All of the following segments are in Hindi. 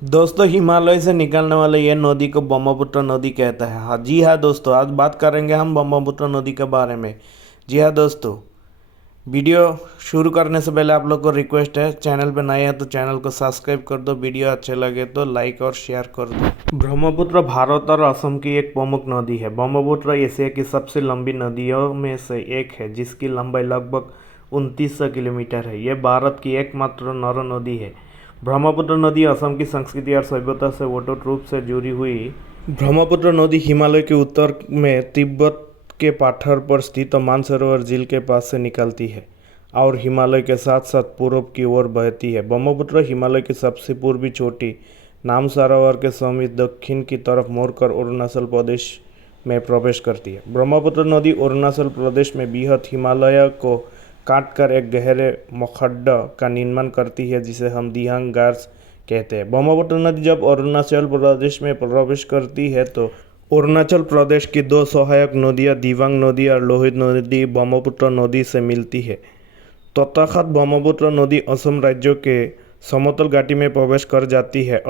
दोस्तों, हिमालय से निकलने वाले ये नदी को ब्रह्मपुत्र नदी कहता है। हाँ जी हाँ दोस्तों, आज बात करेंगे हम ब्रह्मपुत्र नदी के बारे में। जी हाँ दोस्तों, वीडियो शुरू करने से पहले आप लोग को रिक्वेस्ट है, चैनल पे नए हैं तो चैनल को सब्सक्राइब कर दो, वीडियो अच्छे लगे तो लाइक और शेयर कर दो। ब्रह्मपुत्र भारत और असम की एक प्रमुख नदी है। ब्रह्मपुत्र एशिया की सबसे लंबी नदियों में से एक है, जिसकी लंबाई लगभग 2900 किलोमीटर है। यह भारत की एकमात्र नर नदी है। ब्रह्मपुत्र नदी असम की संस्कृति और सभ्यता से ओतप्रोत रूप से जुड़ी हुई। ब्रह्मपुत्र नदी हिमालय के उत्तर में तिब्बत के पठार पर स्थित मानसरोवर झील के पास से निकलती है और हिमालय के साथ साथ पूर्व की ओर बहती है। ब्रह्मपुत्र हिमालय की सबसे पूर्वी चोटी नामसारावर के समीप दक्षिण की तरफ मोड़कर अरुणाचल प्रदेश में प्रवेश करती है। ब्रह्मपुत्र नदी अरुणाचल प्रदेश में बृहद हिमालय को काटकर एक गहरे मखड्ड का निर्माण करती है, जिसे हम दियांग गार्स कहते हैं। ब्रह्मपुत्र नदी जब अरुणाचल प्रदेश में प्रवेश करती है तो अरुणाचल प्रदेश की दो सहायक नदियां दिबांग नदी और लोहित नदी ब्रह्मपुत्र नदी से मिलती है। तत्पश्चात ब्रह्मपुत्र नदी असम राज्य के समतल घाटी में प्रवेश कर जाती है।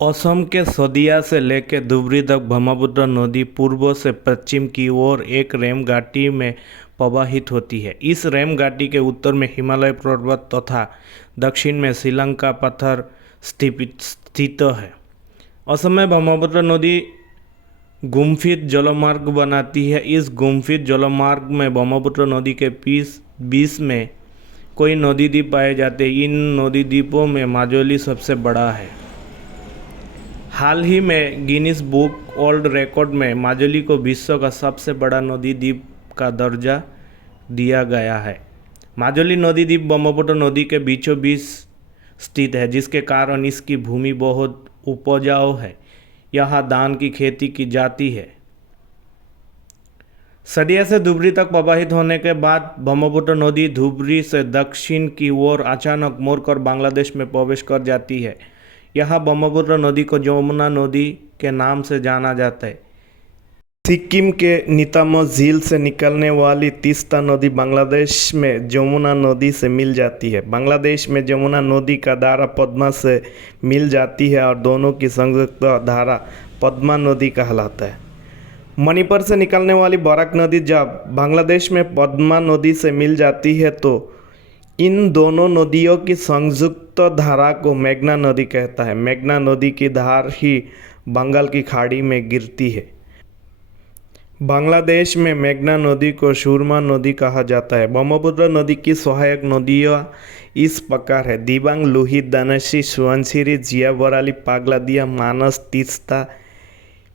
असम के सदिया से लेकर धुबरी तक ब्रह्मपुत्र नदी पूर्व से पश्चिम की ओर एक रेम घाटी में प्रवाहित होती है। इस रेम घाटी के उत्तर में हिमालय पर्वत तथा दक्षिण में श्रीलंका पत्थर स्थित है। असम में ब्रह्मपुत्र नदी गुम्फित जलमार्ग बनाती है। इस गुम्फित जलमार्ग में ब्रह्मपुत्र नदी के बीच में कोई नदी द्वीप पाए जाते हैं। इन नदी द्वीपों में माजुली सबसे बड़ा है। हाल ही में गिनीज बुक वर्ल्ड रिकॉर्ड में माजुली को विश्व का सबसे बड़ा नदी द्वीप का दर्जा दिया गया है। माजुली नदी द्वीप ब्रह्मपुत्र नदी के बीचों बीच स्थित है, जिसके कारण इसकी भूमि बहुत उपजाऊ है। यहाँ धान की खेती की जाती है। सदिया से धुबरी तक प्रवाहित होने के बाद ब्रह्मपुत्र नदी धुबरी से दक्षिण की ओर अचानक मोड़कर बांग्लादेश में प्रवेश कर जाती है। यहाँ ब्रह्मपुत्र नदी को जमुना नदी के नाम से जाना जाता है। सिक्किम के नीतम झील से निकलने वाली तीस्ता नदी बांग्लादेश में जमुना नदी से मिल जाती है। बांग्लादेश में जमुना नदी का धारा पद्मा से मिल जाती है और दोनों की संयुक्त धारा पद्मा नदी कहलाता है। मणिपुर से निकलने वाली बराक नदी जब बांग्लादेश में पद्मा नदी से मिल जाती है तो इन दोनों नदियों की संयुक्त धारा को मेघना नदी कहता है। मेघना नदी की धार ही बंगाल की खाड़ी में गिरती है। बांग्लादेश में मेघना नदी को सुरमा नदी कहा जाता है। ब्रह्मपुत्र नदी की सहायक नदियाँ इस प्रकार है: दिबांग, लोहित, दानासी, सुवनसिरी, जियाबराली, पागलादिया, मानस, तीस्ता,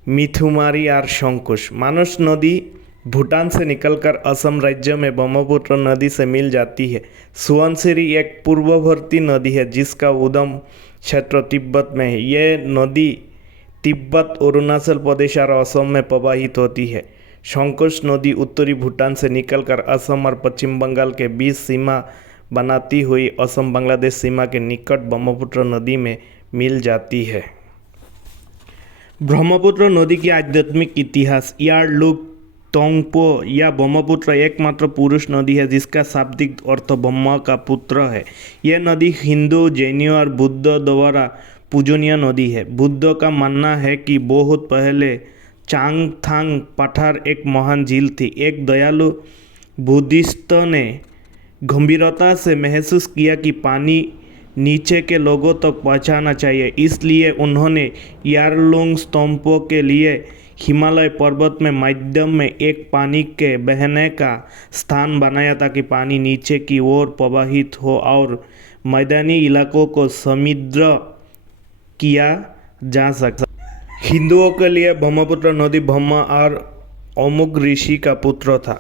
मिथुमारी और शंकुश। मानस नदी भूटान से निकलकर असम राज्य में ब्रह्मपुत्र नदी से मिल जाती है। सुवनसिरी एक पूर्ववर्ती नदी है जिसका उद्गम क्षेत्र तिब्बत में है। यह नदी तिब्बत, अरुणाचल प्रदेश और असम में प्रवाहित होती है। शंकुश नदी उत्तरी भूटान से निकलकर असम और पश्चिम बंगाल के बीच सीमा बनाती हुई असम बांग्लादेश सीमा के निकट ब्रह्मपुत्र नदी में मिल जाती है। ब्रह्मपुत्र नदी की आध्यात्मिक इतिहास। यार्लुंग तोंगपो या ब्रह्मपुत्र एकमात्र पुरुष नदी है जिसका शाब्दिक अर्थ ब्रह्मा का पुत्र है। यह नदी हिंदू, जैनियों और बुद्ध द्वारा पूजनीय नदी है। बुद्ध का मानना है कि बहुत पहले चांगथांग पठार एक महान झील थी। एक दयालु बुद्धिस्ट ने गंभीरता से महसूस किया कि पानी नीचे के लोगों तक पहुंचाना चाहिए, इसलिए उन्होंने यार्लुंग स्तंभों के लिए हिमालय पर्वत में मध्यम में एक पानी के बहने का स्थान बनाया ताकि पानी नीचे की ओर प्रवाहित हो और मैदानी इलाकों को समृद्ध किया जा सके। हिंदुओं के लिए ब्रह्मपुत्र नदी ब्रह्मा और अमुक ऋषि का पुत्र था।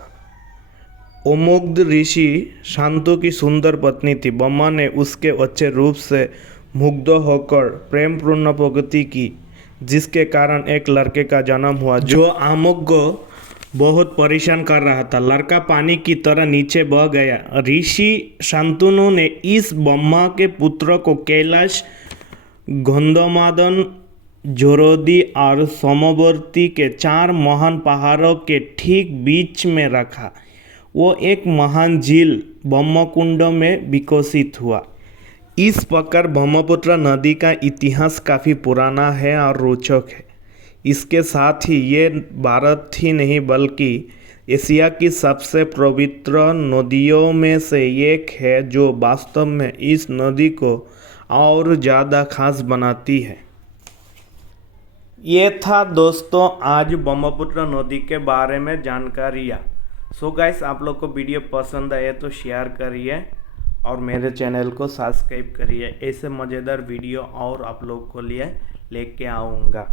अमुक ऋषि शांतु की सुंदर पत्नी थी। ब्रह्मा ने उसके अच्छे रूप से मुग्ध होकर प्रेमपूर्ण प्रगति की, जिसके कारण एक लड़के का जन्म हुआ जो अमुक को बहुत परेशान कर रहा था। लड़का पानी की तरह नीचे बह गया। ऋषि शांतनु ने इस ब्रह्मा के पुत्र को कैलाश, गंधमादन, जोरोदी और सोमवर्ती के 4 महान पहाड़ों के ठीक बीच में रखा। वो एक महान झील ब्रह्मकुंड में विकसित हुआ। इस प्रकार ब्रह्मपुत्र नदी का इतिहास काफ़ी पुराना है और रोचक है। इसके साथ ही ये भारत ही नहीं बल्कि एशिया की सबसे पवित्र नदियों में से एक है, जो वास्तव में इस नदी को और ज़्यादा खास बनाती है। ये था दोस्तों आज ब्रह्मपुत्र नदी के बारे में जानकारियाँ। सो गाइस, आप लोग को वीडियो पसंद आए तो शेयर करिए और मेरे चैनल को सब्सक्राइब करिए। ऐसे मज़ेदार वीडियो और आप लोग को लिए लेके आऊँगा।